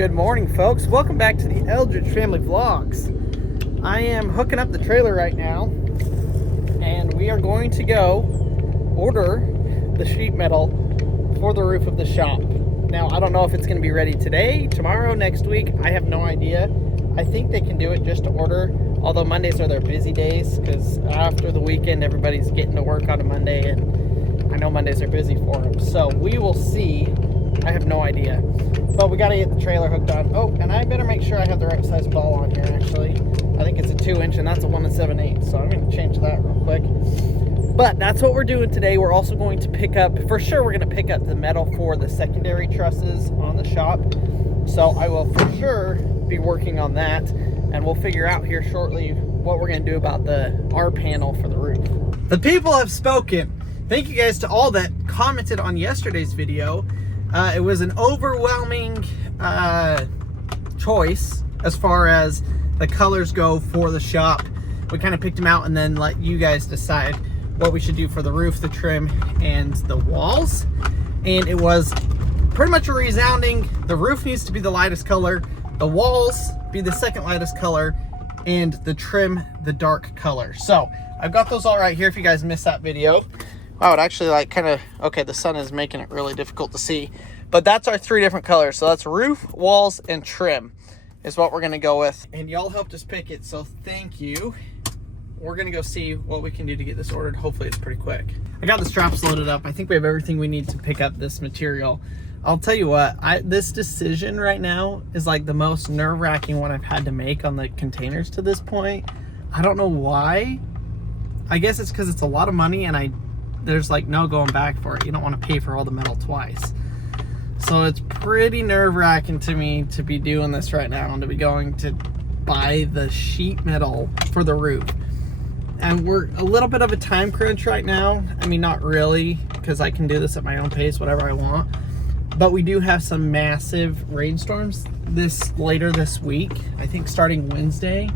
Good morning, folks. Welcome back to the Eldredge Family Vlogs. I am hooking up the trailer right now, and we are going to go order the sheet metal for the roof of the shop. Now, I don't know if it's going to be ready today, tomorrow, next week. I have no idea. I think they can do it just to order, although Mondays are their busy days, because after the weekend, everybody's getting to work on a Monday, and I know Mondays are busy for them. So we will see. I have no idea. But we got to get the trailer hooked on. Oh, and I better make sure I have the right size ball on here, actually. I think it's a 2-inch, and that's a 1 7/8. So I'm going to change that real quick. But that's what we're doing today. We're also going to pick up, for sure, we're going to pick up the metal for the secondary trusses on the shop. So I will for sure be working on that. And we'll figure out here shortly what we're going to do about the R panel for the roof. The people have spoken. Thank you guys to all that commented on yesterday's video. It was an overwhelming choice as far as the colors go for the shop. We kind of picked them out and then let you guys decide what we should do for the roof, the trim, and the walls. And it was pretty much a resounding, the roof needs to be the lightest color, the walls be the second lightest color, and the trim the dark color. So I've got those all right here if you guys missed that video. Wow, it actually like kind of, okay, the sun is making it really difficult to see. But that's our 3 different colors. So that's roof, walls, and trim is what we're going to go with. And y'all helped us pick it, so thank you. We're going to go see what we can do to get this ordered. Hopefully it's pretty quick. I got the straps loaded up. I think we have everything we need to pick up this material. I'll tell you what, this decision right now is like the most nerve-wracking one I've had to make on the containers to this point. I don't know why. I guess it's because it's a lot of money and there's like no going back for it. You don't want to pay for all the metal twice. So it's pretty nerve-wracking to me to be doing this right now and to be going to buy the sheet metal for the roof. And we're a little bit of a time crunch right now. I mean, not really, because I can do this at my own pace, whatever I want. But we do have some massive rainstorms later this week, I think starting Wednesday.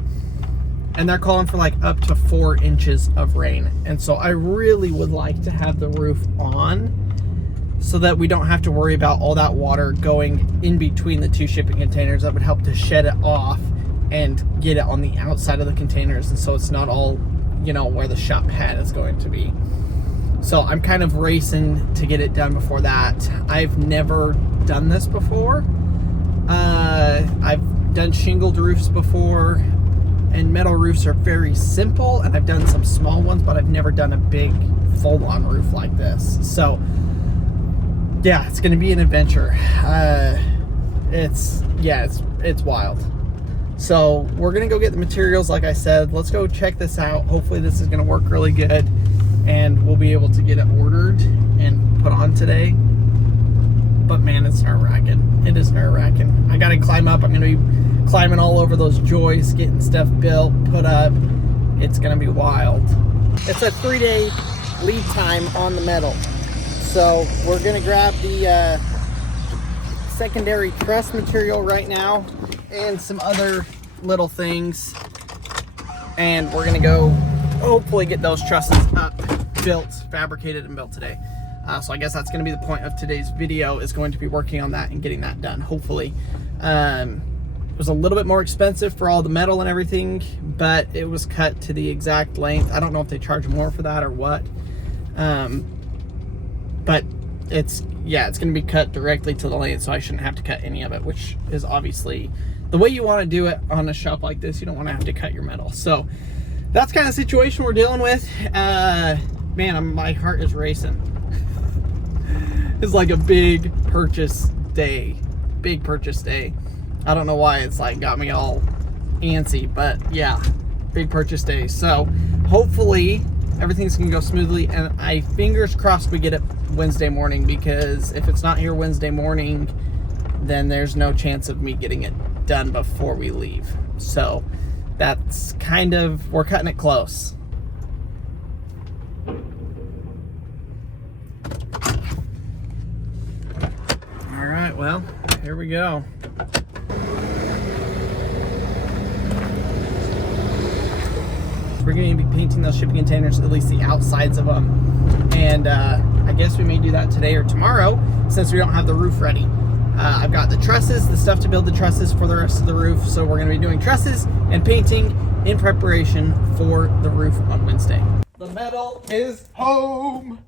And they're calling for like up to 4 inches of rain. And so I really would like to have the roof on so that we don't have to worry about all that water going in between the 2 shipping containers. That would help to shed it off and get it on the outside of the containers. And so it's not all, you know, where the shop head is going to be. So I'm kind of racing to get it done before that. I've never done this before. I've done shingled roofs before. And metal roofs are very simple, and I've done some small ones, but I've never done a big full-on roof like this. So yeah, it's gonna be an adventure. It's wild. So we're gonna go get the materials, like I said. Let's go check this out. Hopefully this is gonna work really good and we'll be able to get it ordered and put on today. But man, it's nerve-wracking. It is nerve-wracking. I gotta climb up. I'm gonna be climbing all over those joists, getting stuff built, put up. It's gonna be wild. It's a 3-day lead time on the metal. So we're gonna grab the secondary truss material right now and some other little things. And we're gonna go hopefully get those trusses up, built, fabricated, and built today. So I guess that's gonna be the point of today's video, is going to be working on that and getting that done, hopefully. It was a little bit more expensive for all the metal and everything, but it was cut to the exact length. I don't know if they charge more for that or what. But it's gonna be cut directly to the length, so I shouldn't have to cut any of it, which is obviously the way you want to do it on a shop like this. You don't want to have to cut your metal. So that's kind of the situation we're dealing with. Man, my heart is racing. It's like a big purchase day. I don't know why it's like got me all antsy, but yeah, big purchase day. So hopefully everything's gonna go smoothly, and I fingers crossed we get it Wednesday morning, because if it's not here Wednesday morning, then there's no chance of me getting it done before we leave. So that's kind of, we're cutting it close. All right, well, here we go. We're going to be painting those shipping containers, at least the outsides of them. And I guess we may do that today or tomorrow, since we don't have the roof ready. I've got the trusses, the stuff to build the trusses for the rest of the roof. So we're going to be doing trusses and painting in preparation for the roof on Wednesday. The metal is home.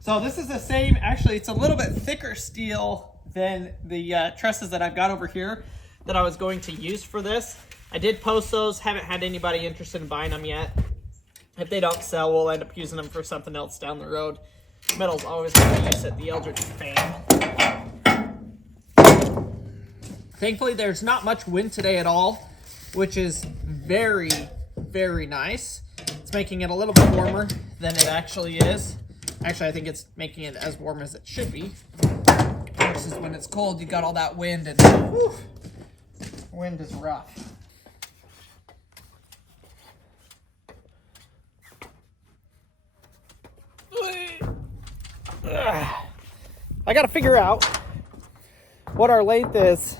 So this is the same, actually it's a little bit thicker steel than the trusses that I've got over here that I was going to use for this. I did post those, haven't had anybody interested in buying them yet. If they don't sell, we'll end up using them for something else down the road. Metal's always going to be used at the Eldredge Fam. Thankfully, there's not much wind today at all, which is very, very nice. It's making it a little bit warmer than it actually is. Actually, I think it's making it as warm as it should be. Versus when it's cold, you got all that wind, and whew, wind is rough. I gotta figure out what our length is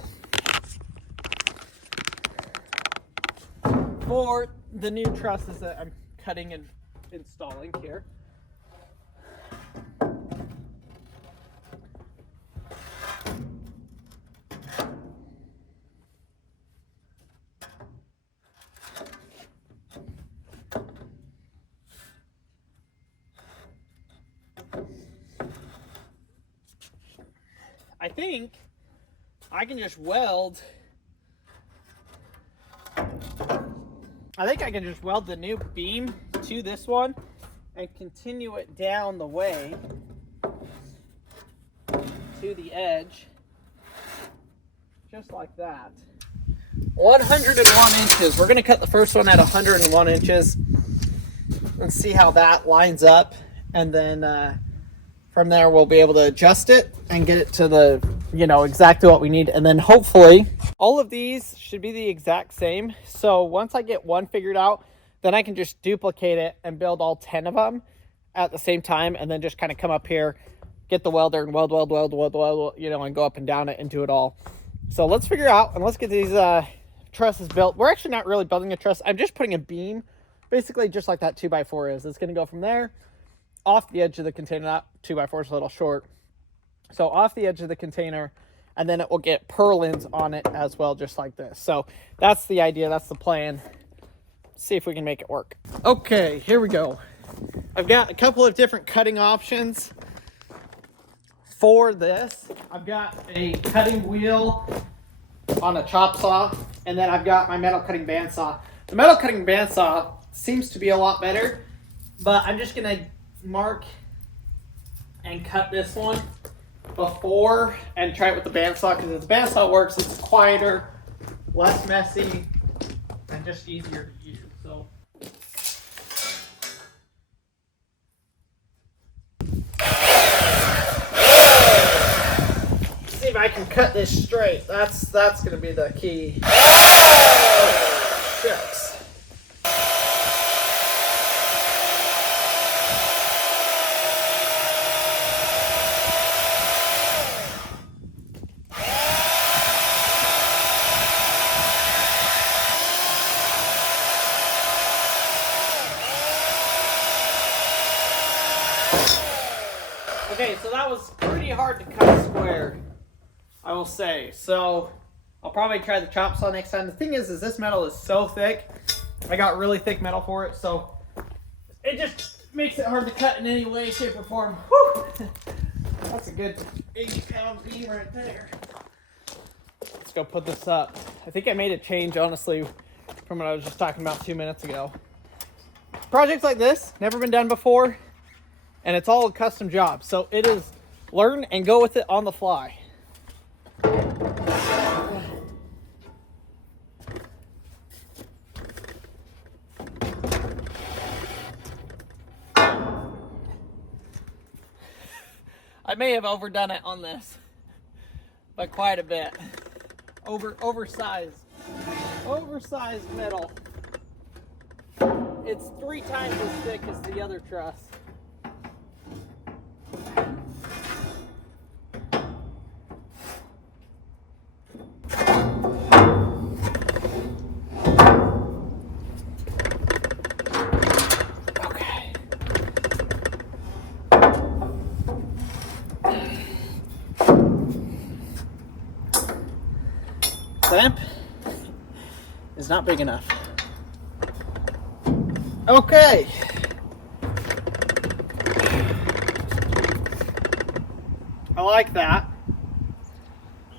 for the new trusses that I'm cutting and installing here. I think I can just weld. I think I can just weld the new beam to this one and continue it down the way to the edge, just like that. 101 inches. We're going to cut the first one at 101 inches and see how that lines up, and then from there we'll be able to adjust it and get it to the, you know, exactly what we need. And then hopefully all of these should be the exact same. So once I get one figured out, then I can just duplicate it and build all 10 of them at the same time, and then just kind of come up here, get the welder and weld, you know, and go up and down it and do it all. So let's figure out, and let's get these trusses built. We're actually not really building a truss. I'm just putting a beam, basically just like that 2x4 is. It's going to go from there off the edge of the container. That 2x4 is a little short. So off the edge of the container, and then it will get purlins on it as well, just like this. So that's the idea, that's the plan. See if we can make it work. Okay, here we go. I've got a couple of different cutting options for this. I've got a cutting wheel on a chop saw, and then I've got my metal cutting bandsaw. The metal cutting bandsaw seems to be a lot better, but I'm just gonna mark and cut this one before and try it with the bandsaw, because if the bandsaw works, it's quieter, less messy, and just easier to use. So see if I can cut this straight. That's gonna be the key. Shucks. Okay, so that was pretty hard to cut square, I will say. So I'll probably try the chop saw next time. The thing is this metal is so thick. I got really thick metal for it, so it just makes it hard to cut in any way, shape, or form. Whew. That's a good 80-pound beam right there. Let's go put this up. I think I made a change, honestly, from what I was just talking about 2 minutes ago. Projects like this, never been done before. And it's all a custom job. So it is learn and go with it on the fly. I may have overdone it on this, but quite a bit. Oversized metal. It's 3 times as thick as the other truss. clamp is not big enough. Okay. I like that.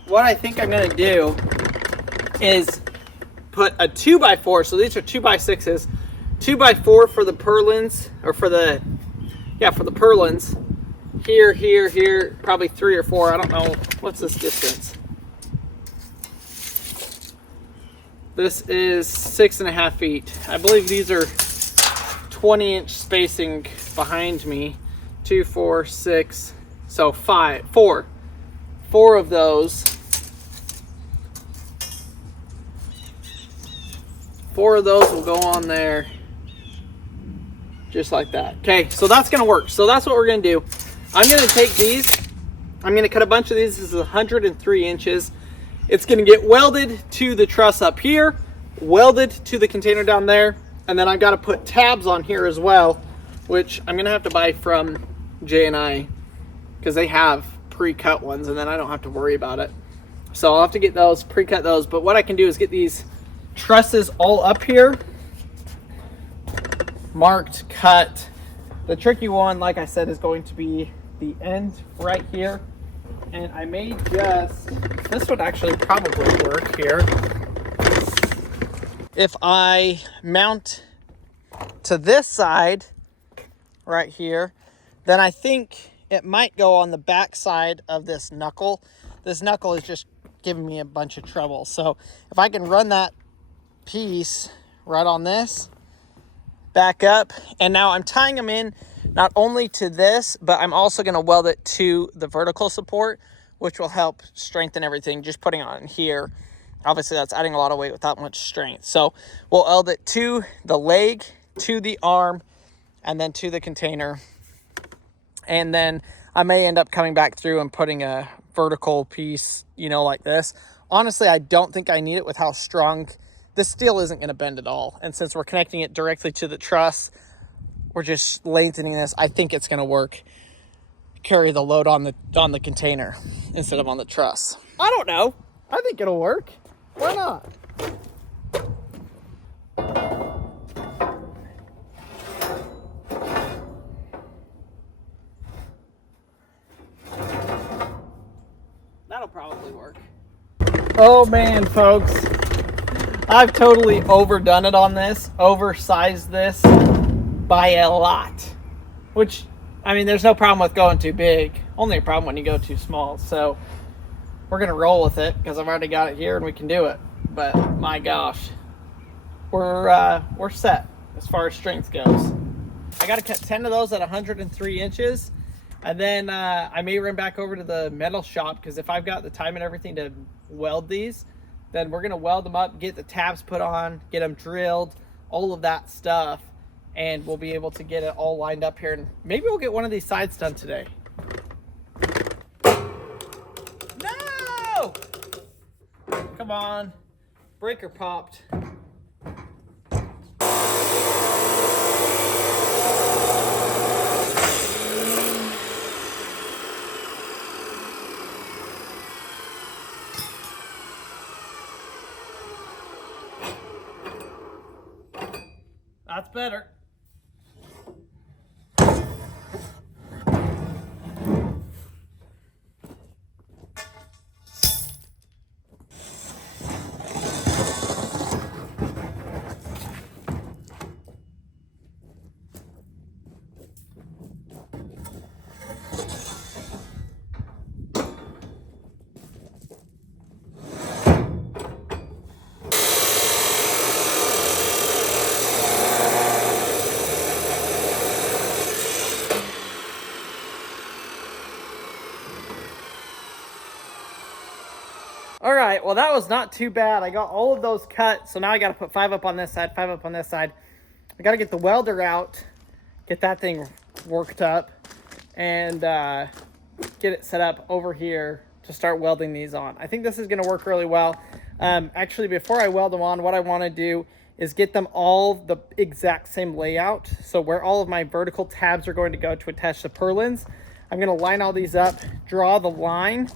What I think I'm gonna do is put a 2x4. So these are 2x6s. 2x4 for the purlins, or for the purlins. Here, here, here, probably 3 or 4. I don't know. What's this distance? This is 6.5 feet. I believe these are 20-inch spacing behind me. 2, 4, 6. So 4 of those. 4 of those will go on there. Just like that. Okay, so that's gonna work. So that's what we're gonna do. I'm gonna take these. I'm gonna cut a bunch of these. This is 103 inches. It's gonna get welded to the truss up here, welded to the container down there, and then I've got to put tabs on here as well, which I'm gonna have to buy from J&I because they have pre-cut ones, and then I don't have to worry about it. So I'll have to get those, pre-cut those. But what I can do is get these trusses all up here, marked, cut. The tricky one, like I said, is going to be the end right here. And I may just, this would actually probably work here. If I mount to this side right here, then I think it might go on the back side of this knuckle. This knuckle is just giving me a bunch of trouble. So if I can run that piece right on this, back up, and now I'm tying them in not only to this, but I'm also going to weld it to the vertical support, which will help strengthen everything. Just putting it on here, obviously that's adding a lot of weight without much strength. So we'll weld it to the leg, to the arm, and then to the container. And then I may end up coming back through and putting a vertical piece, you know, like this. Honestly, I don't think I need it with how strong this steel isn't going to bend at all. And since we're connecting it directly to the truss, we're just lengthening this. I think it's going to work. Carry the load on the container instead of on the truss. I don't know. I think it'll work. Why not? That'll probably work. Oh man, folks. I've totally overdone it on this, oversized this by a lot. Which, I mean, there's no problem with going too big. Only a problem when you go too small. So we're gonna roll with it because I've already got it here and we can do it. But my gosh, we're set as far as strength goes. I gotta cut 10 of those at 103 inches. And then I may run back over to the metal shop because if I've got the time and everything to weld these, then we're gonna weld them up, get the tabs put on, get them drilled, all of that stuff, and we'll be able to get it all lined up here. And maybe we'll get one of these sides done today. No! Come on, breaker popped. That's better. All right, well, that was not too bad. I got all of those cut, so now I got to put 5 up on this side, 5 up on this side. I got to get the welder out, get that thing worked up, and get it set up over here to start welding these on. I think this is going to work really well. Actually, before I weld them on, what I want to do is get them all the exact same layout. So where all of my vertical tabs are going to go to attach the purlins, I'm going to line all these up, draw the line,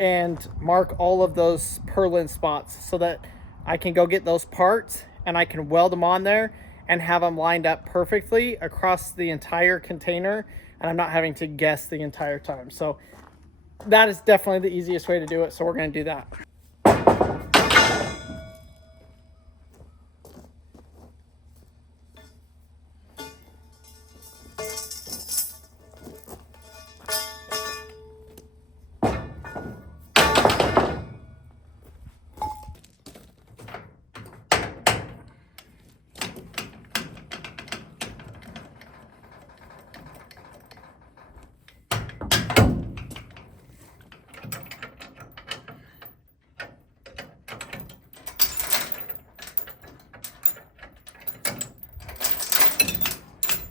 and mark all of those purlin spots so that I can go get those parts and I can weld them on there and have them lined up perfectly across the entire container, and I'm not having to guess the entire time. So that is definitely the easiest way to do it, so we're going to do that.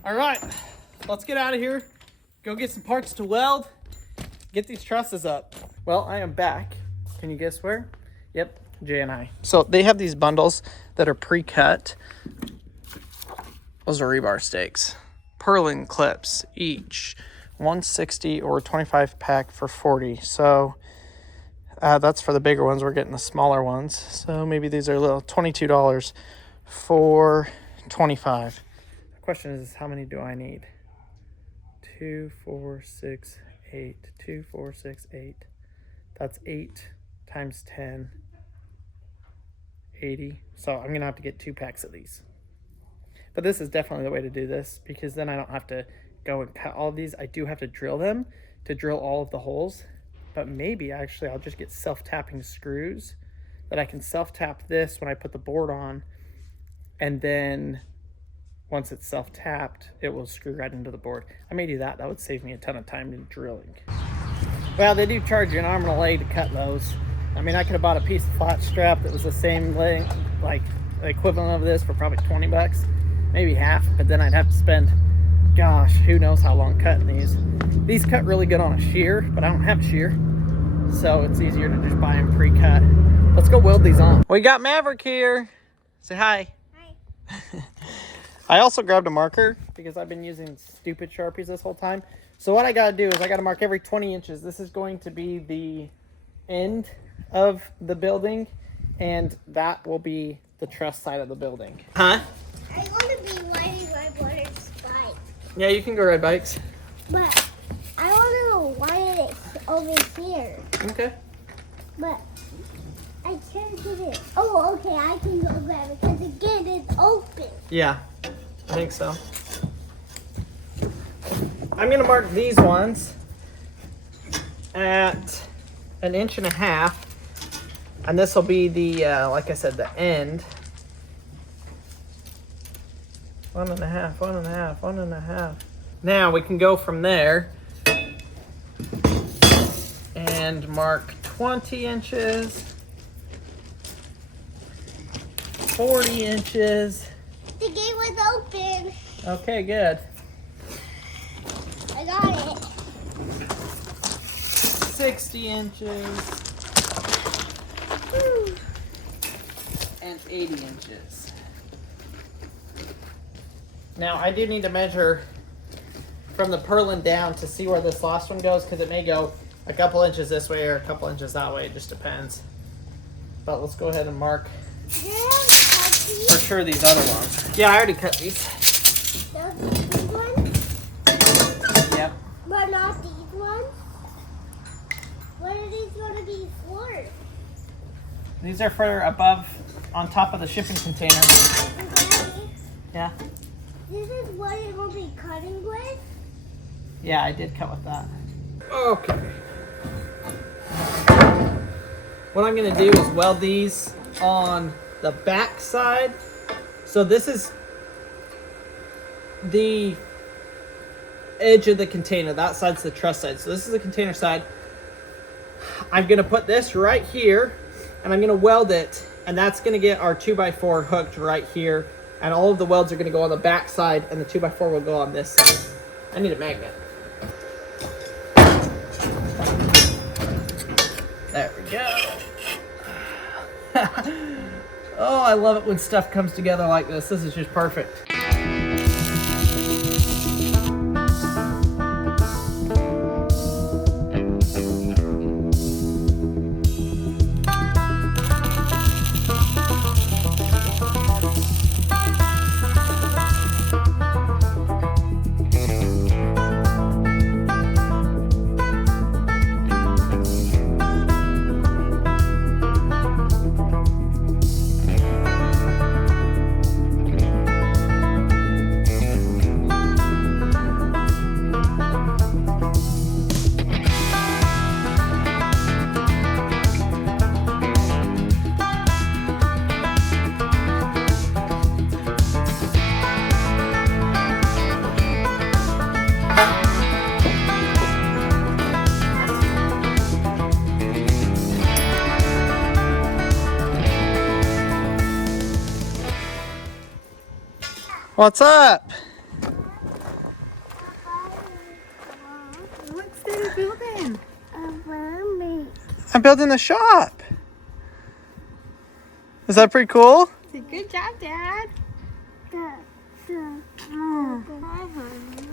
All right, let's get out of here, go get some parts to weld, get these trusses up. Well, I am back. Can you guess where? Yep, J&I. So they have these bundles that are pre-cut. Those are rebar stakes. Purlin clips, each 160 or 25 pack for 40. So that's for the bigger ones. We're getting the smaller ones. So maybe these are a little $22 for 25. Question is, how many do I need? 2, 4, 6, 8. 2, 4, 6, 8. That's 8 times 10. 80. So I'm gonna have to get 2 packs of these. But this is definitely the way to do this, because then I don't have to go and cut all of these. I do have to drill them to drill all of the holes. But maybe actually I'll just get self-tapping screws that I can self-tap this when I put the board on, and then once it's self-tapped, it will screw right into the board. I may do that. That would save me a ton of time in drilling. Well, they do charge you an arm and a leg to cut those. I mean, I could have bought a piece of flat strap that was the same length, like the equivalent of this, for probably 20 bucks, maybe half, but then I'd have to spend, gosh, who knows how long cutting these. These cut really good on a shear, but I don't have a shear, so it's easier to just buy them pre-cut. Let's go weld these on. We got Maverick here. Say hi. Hi. I also grabbed a marker because I've been using stupid Sharpies this whole time. So what I gotta do is I gotta mark every 20 inches. This is going to be the end of the building, and that will be the truss side of the building. Huh? I want to be riding my brother's bike. Yeah, you can go ride bikes. But I want to ride it over here. Okay. But I can't get it. Oh, okay, I can go grab it because again, it's open. Yeah, I think so. I'm gonna mark these ones at 1.5 inches, and this will be the, like I said, the end. 1.5, 1.5, 1.5. Now we can go from there and mark 20 inches, 40 inches. The gate was open. Okay, good. I got it. 60 inches. Woo. And 80 inches. Now I do need to measure from the purlin down to see where this last one goes, because it may go a couple inches this way or a couple inches that way. It just depends. But let's go ahead and mark for sure these other ones. Yeah, I already cut these. These ones? Yep. But not these ones? What are these going to be for? These are for above, on top of the shipping container. Okay. Yeah. This is what it will be cutting with? Yeah, I did cut with that. Okay. What I'm going to do is weld these on the back side. So this is the edge of the container. That side's the truss side. So this is the container side. I'm going to put this right here, and I'm going to weld it, and that's going to get our 2x4 hooked right here. And all of the welds are going to go on the back side, and the 2x4 will go on this side. I need a magnet. There we go. Oh, I love it when stuff comes together like this. This is just perfect. What's up? What's Daddy building? I'm building a shop. Is that pretty cool? Say, good job, Dad. Oh, hi, honey.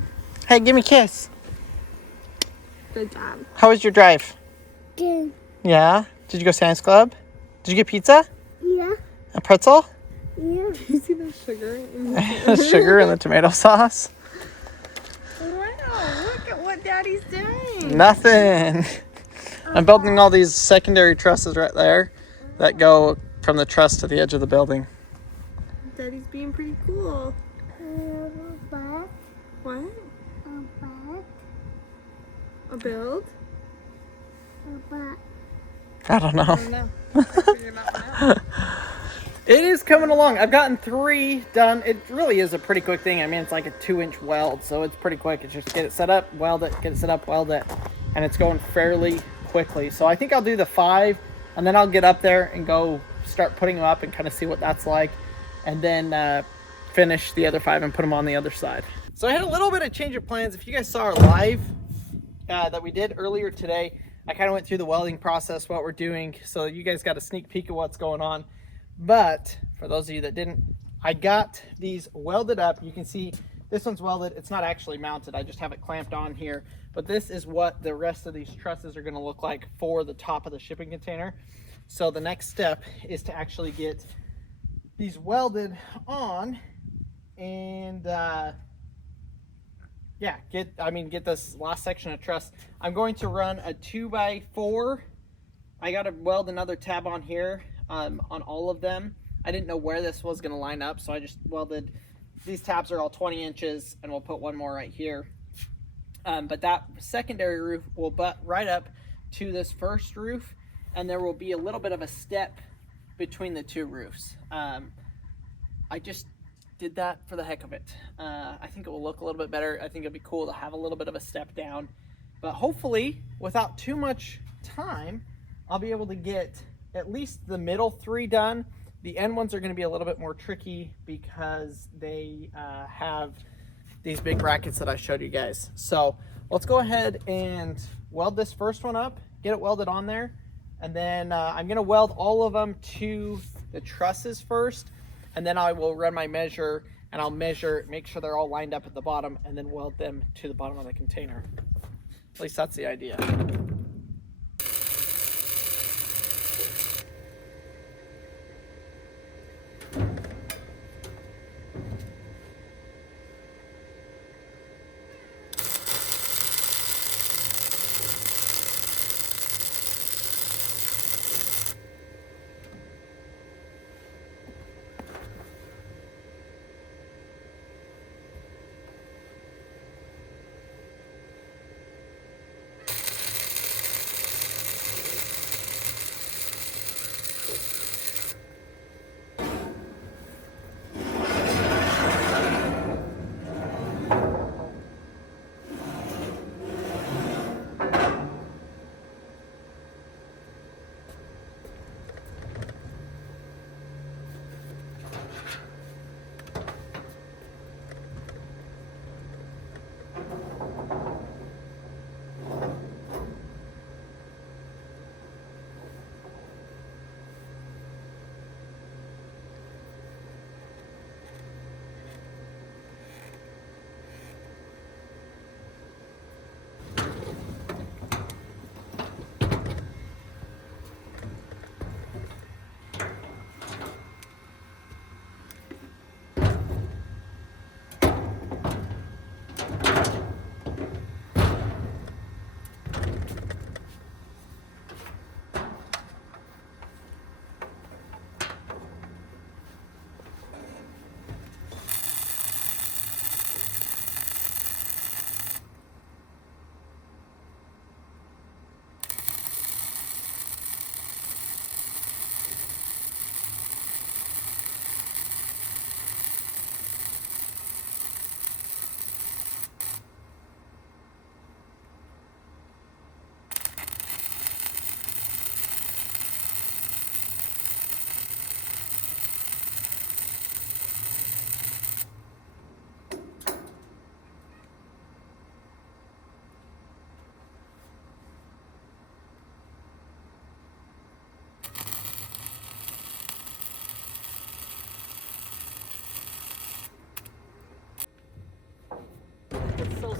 Hey, give me a kiss. Good job. How was your drive? Good. Yeah? Did you go Sam's Club? Did you get pizza? Yeah. A pretzel? Yeah. You see the sugar in the Sugar and the tomato sauce? Wow, look at what Daddy's doing. Nothing. I'm building all these secondary trusses right there that go from the truss to the edge of the building. Daddy's being pretty cool. But, What? but, A build? but. I don't know. I don't know. I figured that one out. It is coming along. I've gotten 3 done. It really is a pretty quick thing. I mean, it's like a 2-inch weld, so it's pretty quick. It's just get it set up, weld it, get it set up, weld it, and it's going fairly quickly. So I think I'll do the 5, and then I'll get up there and go start putting them up and kind of see what that's like, and then finish the other 5 and put them on the other side. So I had a little bit of change of plans. If you guys saw our live that we did earlier today, I kind of went through the welding process, what we're doing, so you guys got a sneak peek of what's going on. But for those of you that didn't, I got these welded up. You can see this one's welded. It's not actually mounted. I just have it clamped on here. But this is what the rest of these trusses are going to look like for the top of the shipping container. So the next step is to actually get these welded on and get this last section of truss. I'm going to run a 2x4. I got to weld another tab on here on all of them. I didn't know where this was going to line up, so I just welded. These tabs are all 20 inches, and we'll put one more right here. But that secondary roof will butt right up to this first roof, and there will be a little bit of a step between the 2 roofs. I just did that for the heck of it. I think it will look a little bit better. I think it'll be cool to have a little bit of a step down. But hopefully, without too much time, I'll be able to get at least the middle 3 done. The end ones are going to be a little bit more tricky because they have these big brackets that I showed you guys. So let's go ahead and weld this first one up, get it welded on there, and then I'm going to weld all of them to the trusses first, and then I will run my measure, and I'll measure, make sure they're all lined up at the bottom, and then weld them to the bottom of the container. At least that's the idea.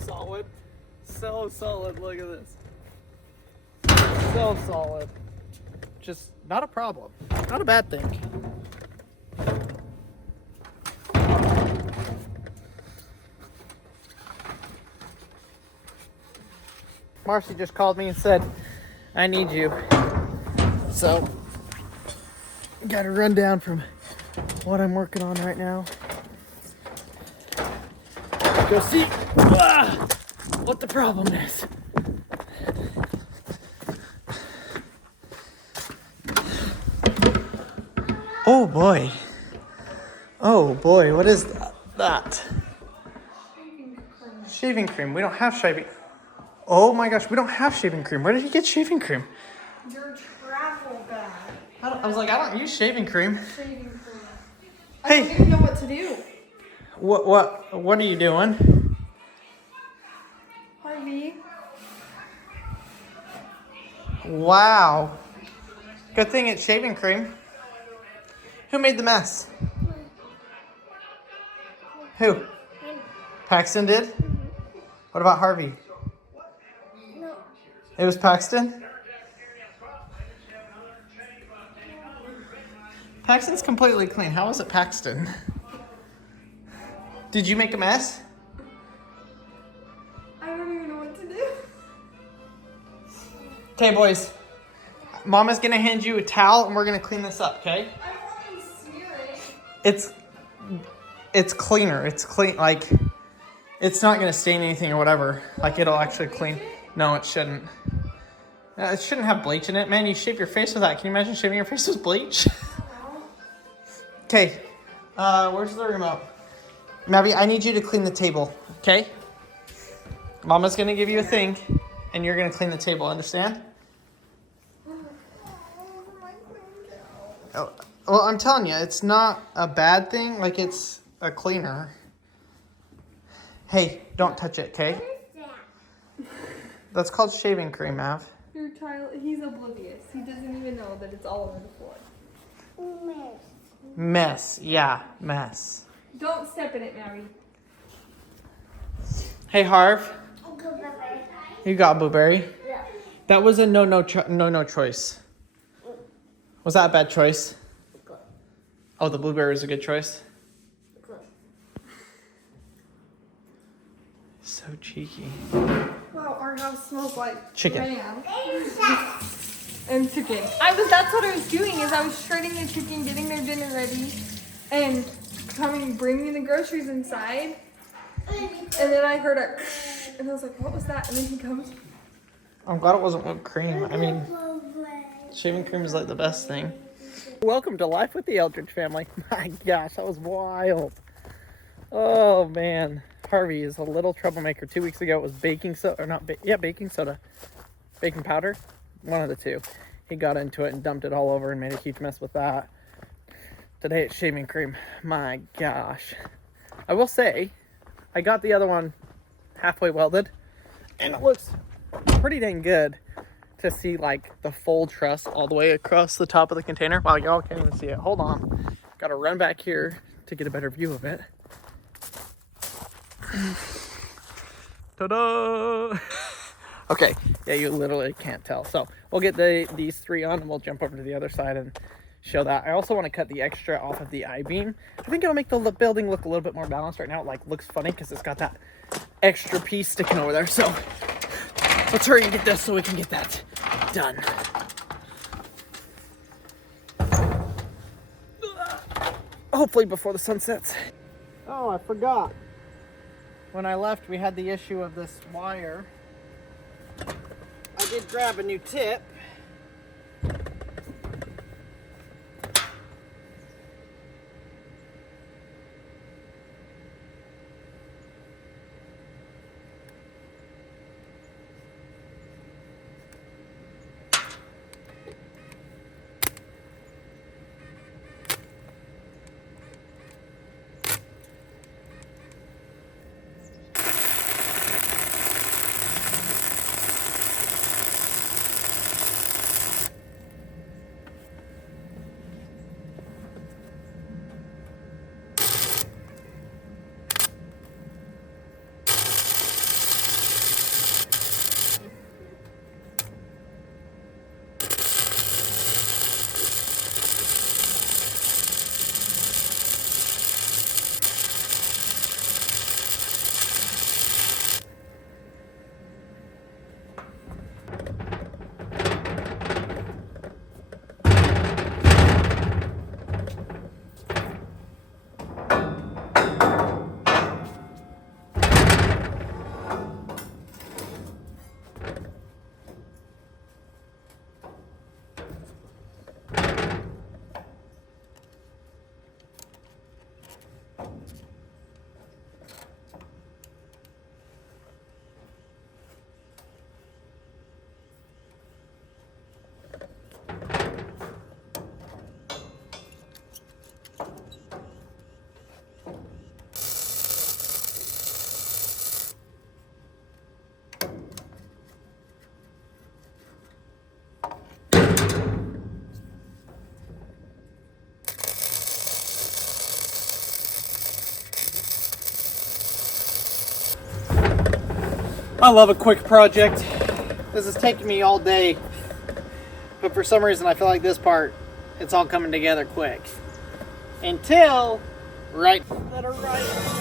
solid. So solid. Look at this. So solid. Just not a problem. Not a bad thing. Marcy just called me and said, I need you. So, gotta run down from what I'm working on right now. Go see what the problem is. Oh boy. Oh boy, what is that? Shaving cream. We don't have shaving. Oh my gosh, we don't have shaving cream. Where did he get shaving cream? Your travel bag. I was like, I don't use shaving cream. Shaving cream. Hey. I don't even know what to do. What are you doing? Harvey. Wow. Good thing it's shaving cream. Who made the mess? Who? Paxton did? What about Harvey? No. It was Paxton? Paxton's completely clean. How was it Paxton? Did you make a mess? I don't even know what to do. Okay, boys. Mama's gonna hand you a towel and we're gonna clean this up, okay? I want to smear it. It's cleaner. It's clean, like, it's not gonna stain anything or whatever. Like, it'll actually clean. No, it shouldn't. It shouldn't have bleach in it. Man, you shave your face with that. Can you imagine shaving your face with bleach? Okay, where's the remote? Mavi, I need you to clean the table, okay? Mama's gonna give you a thing, and you're gonna clean the table, understand? Oh, well, I'm telling you, it's not a bad thing. Like, it's a cleaner. Hey, don't touch it, okay? That's called shaving cream, Mav. Your child, he's oblivious. He doesn't even know that it's all over the floor. Mess, yeah, mess. Don't step in it, Mary. Hey, Harv, Go, Bubba. you got blueberry. Yeah. That was a no choice. Was that a bad choice? Go. Oh, the blueberry is a good choice. Go. So cheeky. Wow, our house smells like Chicken. lamb and chicken. That's what I was doing, is I was shredding the chicken, getting their dinner ready, and bringing the groceries inside. And then I heard a and I was like, what was that? And then he comes. I'm glad it wasn't whipped cream. I mean, shaving cream is like the best thing. Welcome to Life with the Eldredge family. My gosh, that was wild. Oh man, Harvey is a little troublemaker. 2 weeks ago it was baking soda, or not, baking soda, baking powder, one of the two. He got into it and dumped it all over and made a huge mess with that. Today it's shaving cream. My gosh. I will say, I got the other one halfway welded, and it looks pretty dang good to see like the full truss all the way across the top of the container. Wow, y'all can't even see it. Hold on. Gotta run back here to get a better view of it. Ta-da! Okay, yeah, you literally can't tell. So we'll get these three on and we'll jump over to the other side and show that. I also want to cut the extra off of the I-beam. I think it'll make the building look a little bit more balanced. Right now it like looks funny because it's got that extra piece sticking over there. So let's hurry and get this so we can get that done. Hopefully before the sun sets. Oh, I forgot. When I left, we had the issue of this wire. I did grab a new tip. I love a quick project. This is taking me all day, but for some reason I feel like this part, it's all coming together quick. Until right that are right away.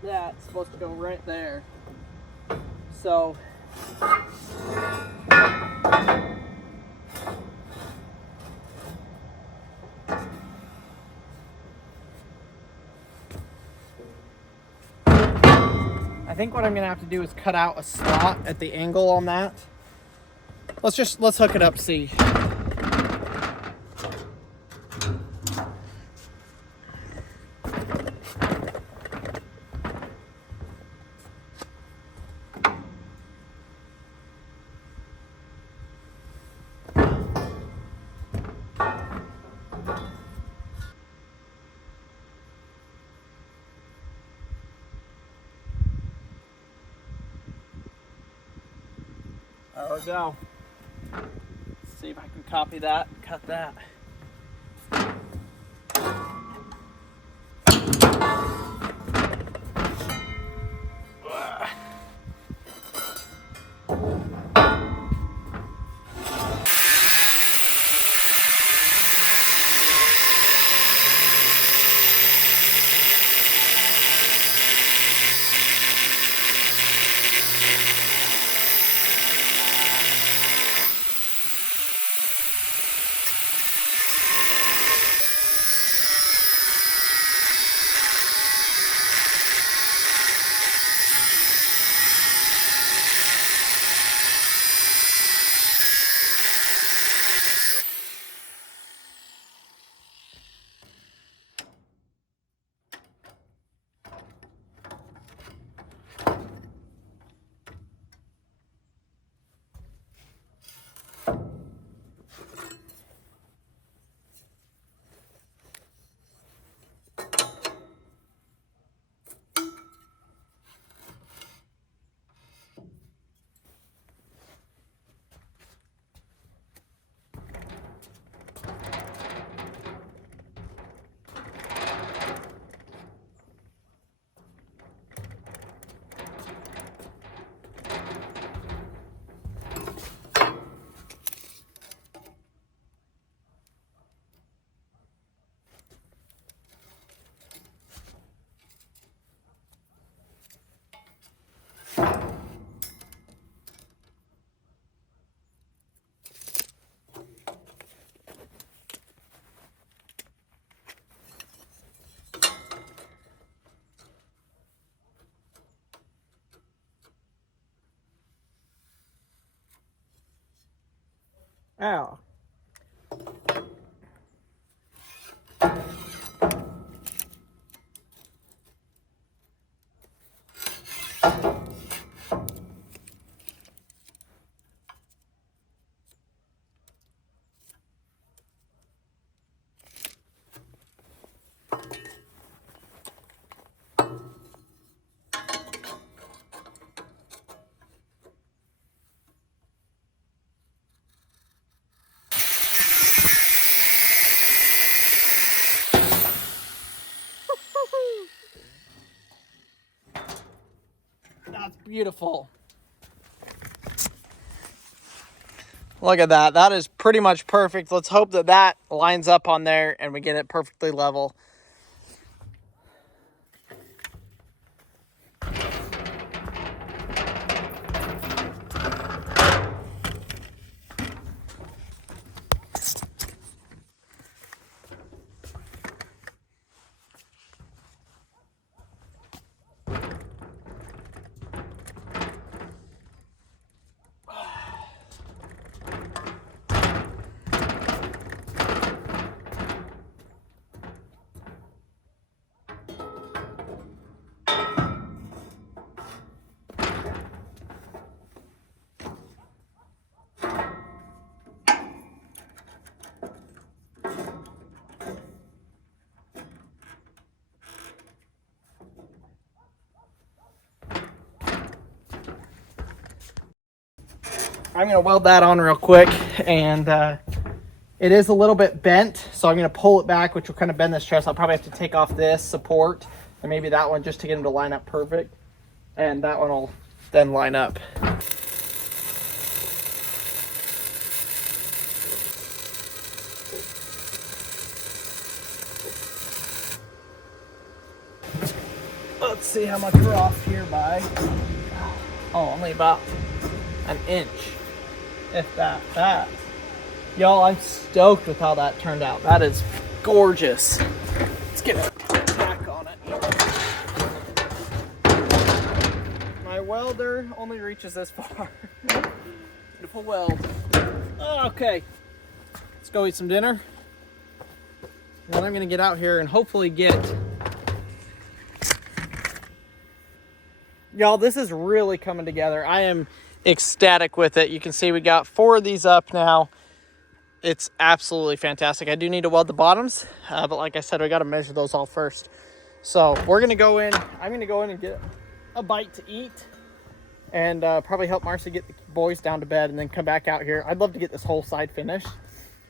That's supposed to go right there. So I think what I'm gonna have to do is cut out a slot at the angle on that. Let's hook it up, see. There we go. Let's see if I can copy that and cut that. Ow. That's beautiful. Look at that. That is pretty much perfect. Let's hope that that lines up on there and we get it perfectly level. I'm going to weld that on real quick, and it is a little bit bent, so I'm going to pull it back, which will kind of bend this truss. I'll probably have to take off this support and maybe that one just to get them to line up perfect, and that one will then line up. Let's see how much we're off here by. Oh, only about an inch, if that. Y'all, I'm stoked with how that turned out. That is gorgeous. Let's get a tack on it. My welder only reaches this far. Beautiful weld. Okay, let's go eat some dinner. Then I'm gonna get out here and hopefully get. Y'all, this is really coming together. I am ecstatic with it. You can see we got 4 of these up now. It's absolutely fantastic. I do need to weld the bottoms, but like I said, we got to measure those all first. So we're going to go in. I'm going to go in and get a bite to eat and probably help Marcy get the boys down to bed and then come back out here. I'd love to get this whole side finished,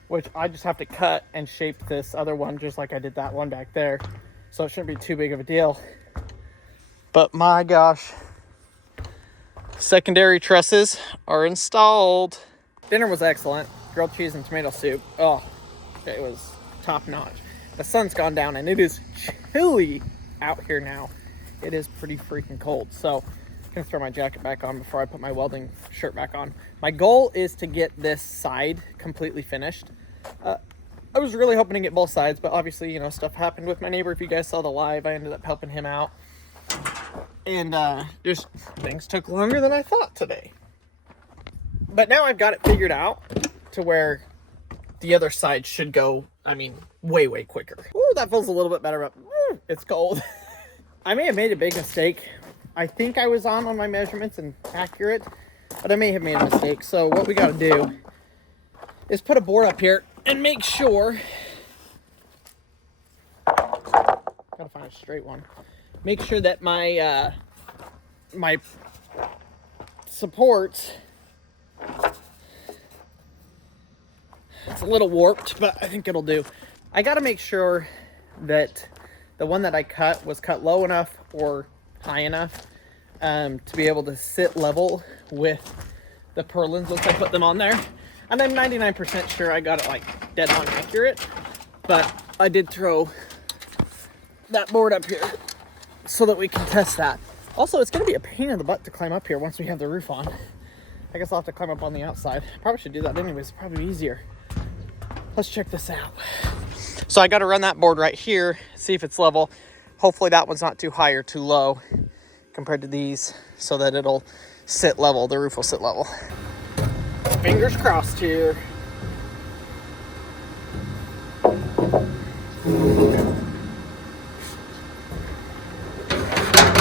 which I just have to cut and shape this other one just like I did that one back there. So it shouldn't be too big of a deal. But my gosh, secondary trusses are installed. Dinner was excellent. Grilled cheese and tomato soup. Oh, it was top notch. The sun's gone down and it is chilly out here now. It is pretty freaking cold. So I'm gonna throw my jacket back on before I put my welding shirt back on. My goal is to get this side completely finished. I was really hoping to get both sides, but obviously, you know, stuff happened with my neighbor. If you guys saw the live, I ended up helping him out. And just things took longer than I thought today. But now I've got it figured out to where the other side should go, I mean, way, way quicker. Ooh, that feels a little bit better, but it's cold. I may have made a big mistake. I think I was on my measurements and accurate, but I may have made a mistake. So what we got to do is put a board up here and make sure. Gotta find a straight one. Make sure that my my supports, it's a little warped, but I think it'll do. I got to make sure that the one that I cut was cut low enough or high enough to be able to sit level with the purlins once I put them on there. And I'm 99% sure I got it like dead on accurate, but I did throw that board up here so that we can test that. Also, it's going to be a pain in the butt to climb up here once we have the roof on. I guess I'll have to climb up on the outside. Probably should do that anyways. It's probably easier. Let's check this out. So I got to run that board right here, see if it's level. Hopefully that one's not too high or too low compared to these so that it'll sit level. The roof will sit level. Fingers crossed here.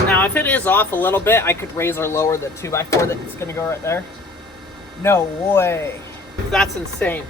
Now, if it is off a little bit, I could raise or lower the 2x4 that's going to go right there. No way. That's insane.